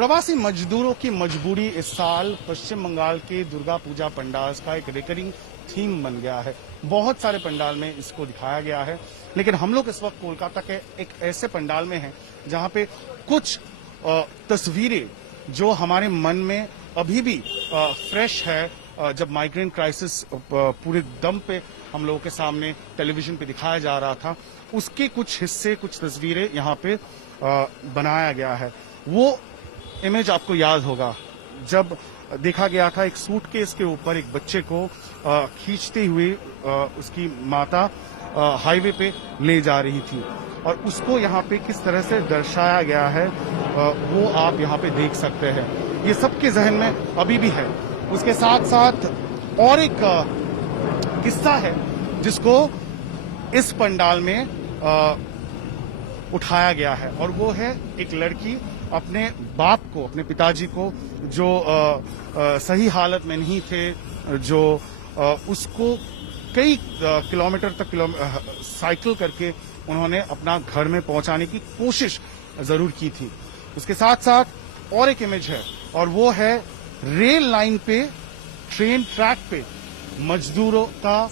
प्रवासी मजदूरों की मजबूरी इस साल पश्चिम बंगाल के दुर्गा पूजा पंडाल का एक रिकरिंग थीम बन गया है। बहुत सारे पंडाल में इसको दिखाया गया है, लेकिन हम लोग इस वक्त कोलकाता के एक ऐसे पंडाल में हैं जहां पे कुछ तस्वीरें जो हमारे मन में अभी भी फ्रेश है। जब माइग्रेंट क्राइसिस पूरे दम पे हम लोगों के सामने टेलीविजन पे दिखाया जा रहा था, उसके कुछ हिस्से, कुछ तस्वीरें यहाँ पे बनाया गया है। वो इमेज आपको याद होगा जब देखा गया था एक सूटकेस के ऊपर एक बच्चे को खींचते हुए उसकी माता हाईवे पे ले जा रही थी, और उसको यहाँ पे किस तरह से दर्शाया गया है वो आप यहाँ पे देख सकते हैं। ये सबके जहन में अभी भी है। उसके साथ साथ और एक किस्सा है जिसको इस पंडाल में उठाया गया है, और वो है एक लड़की अपने बाप को, अपने पिताजी को जो सही हालत में नहीं थे, जो उसको कई किलोमीटर तक साइकिल करके उन्होंने अपना घर में पहुंचाने की कोशिश जरूर की थी। उसके साथ साथ और एक इमेज है, और वो है रेल लाइन पे, ट्रेन ट्रैक पे मजदूरों का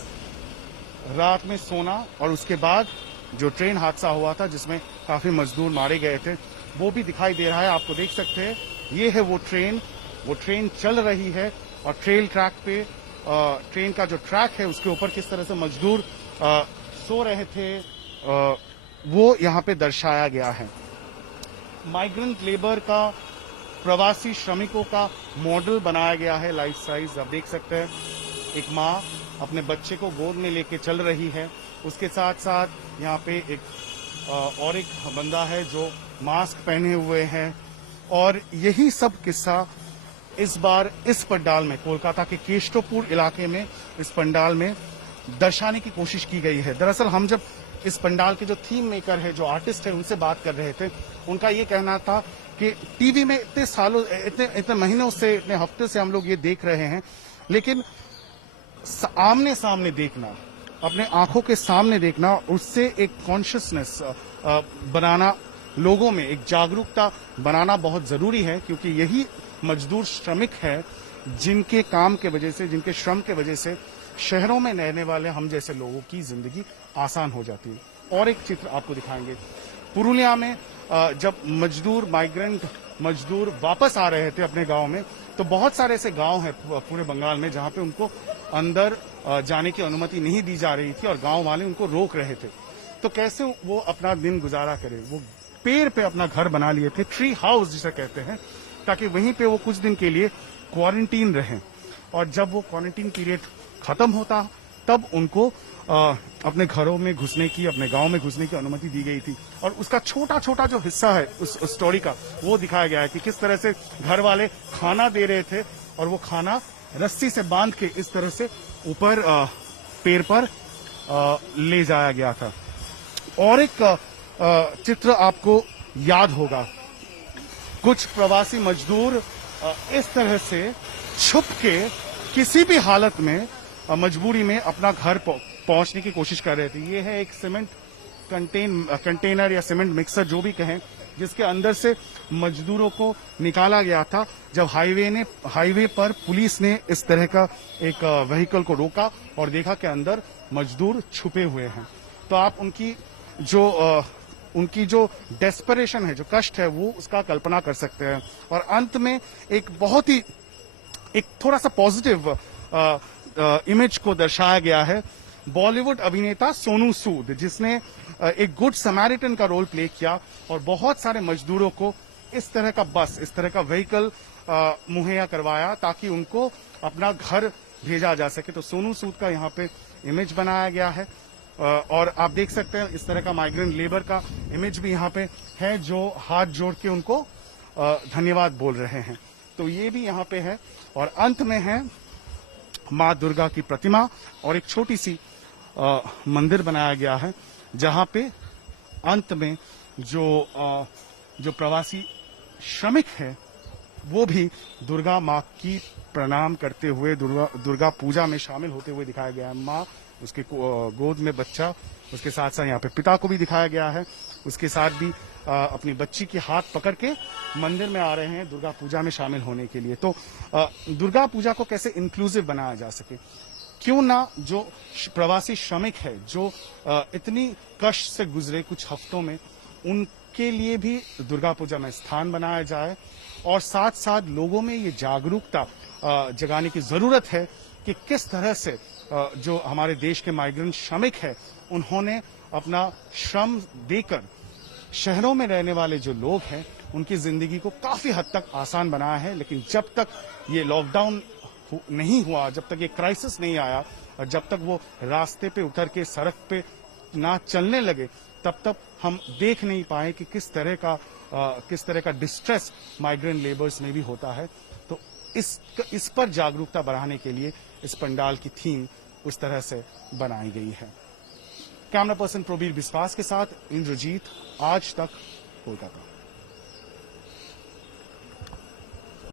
रात में सोना, और उसके बाद जो ट्रेन हादसा हुआ था जिसमें काफी मजदूर मारे गए थे, वो भी दिखाई दे रहा है। आपको देख सकते हैं, ये है वो ट्रेन चल रही है, और ट्रेल ट्रैक पे ट्रेन का जो ट्रैक है उसके ऊपर किस तरह से मजदूर सो रहे थे वो यहाँ पे दर्शाया गया है। माइग्रेंट लेबर का, प्रवासी श्रमिकों का मॉडल बनाया गया है लाइफ साइज। आप देख सकते हैं एक माँ अपने बच्चे को गोद में लेके चल रही है। उसके साथ साथ यहाँ पे और एक बंदा है जो मास्क पहने हुए हैं, और यही सब किस्सा इस बार इस पंडाल में, कोलकाता के केशवपुर इलाके में इस पंडाल में दर्शाने की कोशिश की गई है। दरअसल हम जब इस पंडाल के जो थीम मेकर है, जो आर्टिस्ट है, उनसे बात कर रहे थे, उनका ये कहना था कि टीवी में इतने सालों, इतने महीनों से, इतने हफ्ते से हम लोग ये देख रहे हैं, लेकिन आमने सामने देखना, अपने आंखों के सामने देखना, उससे एक कॉन्शियसनेस बनाना, लोगों में एक जागरूकता बनाना बहुत जरूरी है, क्योंकि यही मजदूर श्रमिक है जिनके काम के वजह से, जिनके श्रम के वजह से शहरों में रहने वाले हम जैसे लोगों की जिंदगी आसान हो जाती है। और एक चित्र आपको दिखाएंगे, पुरुलिया में जब माइग्रेंट मजदूर वापस आ रहे थे अपने गांव में, तो बहुत सारे ऐसे गांव हैं पूरे बंगाल में जहां पे उनको अंदर जाने की अनुमति नहीं दी जा रही थी, और गांव वाले उनको रोक रहे थे। तो कैसे वो अपना दिन गुजारा करें, वो पेड़ पे अपना घर बना लिए थे, ट्री हाउस जिसे कहते हैं, ताकि वहीं पे वो कुछ दिन के लिए क्वारंटीन रहें, और जब वो क्वारंटीन पीरियड खत्म होता तब उनको अपने घरों में घुसने की, अपने गांव में घुसने की अनुमति दी गई थी। और उसका छोटा छोटा जो हिस्सा है उस स्टोरी का, वो दिखाया गया है कि किस तरह से घर वाले खाना दे रहे थे, और वो खाना रस्सी से बांध के इस तरह से ऊपर पेड़ पर ले जाया गया था। और एक चित्र आपको याद होगा, कुछ प्रवासी मजदूर इस तरह से छुप के किसी भी हालत में, मजबूरी में अपना घर पहुंचने की कोशिश कर रहे थे। ये है एक सीमेंट कंटेनर या सीमेंट मिक्सर जो भी कहें, जिसके अंदर से मजदूरों को निकाला गया था जब हाईवे पर पुलिस ने इस तरह का एक व्हीकल को रोका और देखा कि अंदर मजदूर छुपे हुए हैं। तो आप उनकी जो डेस्परेशन है, जो कष्ट है, वो उसका कल्पना कर सकते हैं। और अंत में एक थोड़ा सा पॉजिटिव इमेज को दर्शाया गया है। बॉलीवुड अभिनेता सोनू सूद, जिसने एक गुड समैरिटन का रोल प्ले किया और बहुत सारे मजदूरों को इस तरह का बस, इस तरह का व्हीकल मुहैया करवाया ताकि उनको अपना घर भेजा जा सके। तो सोनू सूद का यहाँ पे इमेज बनाया गया है, और आप देख सकते हैं इस तरह का माइग्रेंट लेबर का इमेज भी यहाँ पे है, जो हाथ जोड़ के उनको धन्यवाद बोल रहे हैं। तो ये भी यहाँ पे है। और अंत में है माँ दुर्गा की प्रतिमा, और एक छोटी सी मंदिर बनाया गया है, जहाँ पे अंत में जो प्रवासी श्रमिक है वो भी दुर्गा माँ की प्रणाम करते हुए, दुर्गा पूजा में शामिल होते हुए दिखाया गया है। माँ, उसके गोद में बच्चा, उसके साथ साथ यहाँ पे पिता को भी दिखाया गया है। उसके साथ भी अपनी बच्ची की हाथ पकड़ के मंदिर में आ रहे हैं दुर्गा पूजा में शामिल होने के लिए। तो दुर्गा पूजा को कैसे इंक्लूसिव बनाया जा सके, क्यों ना जो प्रवासी श्रमिक है जो इतनी कष्ट से गुजरे कुछ हफ्तों में, उनके लिए भी दुर्गा पूजा में स्थान बनाया जाए और साथ साथ लोगों में ये जागरूकता जगाने की जरूरत है कि किस तरह से जो हमारे देश के माइग्रेंट श्रमिक है उन्होंने अपना श्रम देकर शहरों में रहने वाले जो लोग हैं उनकी जिंदगी को काफी हद तक आसान बनाया है। लेकिन जब तक ये लॉकडाउन नहीं हुआ, जब तक ये क्राइसिस नहीं आया और जब तक वो रास्ते पे उतर के सड़क पे ना चलने लगे, तब तक हम देख नहीं पाए कि किस तरह का डिस्ट्रेस माइग्रेंट लेबर्स में भी होता है। तो इस पर जागरूकता बढ़ाने के लिए इस पंडाल की थीम उस तरह से बनाई गई है। कैमरा पर्सन प्रवीर विश्वास के साथ इंद्रजीत, आज तक, कोलकाता।